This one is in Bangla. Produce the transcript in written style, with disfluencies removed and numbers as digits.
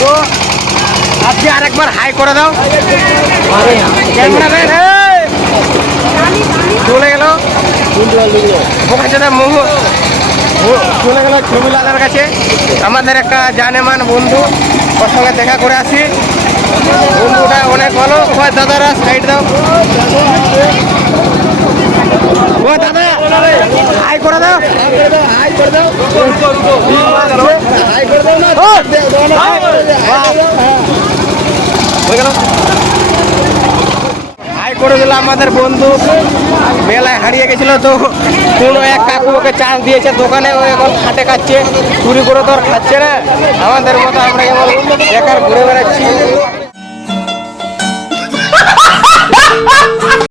তো আজকে আরেকবার হাই করে দাও। চলে গেল চলে গেল ছবি দাদার কাছে। আমাদের একটা জানেমান বন্ধু, ওর সঙ্গে দেখা করে আসি। বন্ধুটা অনেক ভালো। দাদারা সাইড দাও। ও দাদা হাই করে দাও, হাই করে দাও, হাই করে দাও না হয়ে গেল। হাই করে দিল আমাদের বন্ধু। মেলায় হারিয়ে গেছিল তো কোনো এক কাকু ওকে চান্স দিয়েছে দোকানে। ও এখন খাটে খাচ্ছে, চুরি করে তো আর খাচ্ছে না। আমাদের মতো আমরা কেমন বেকার ঘুরে বেড়াচ্ছি।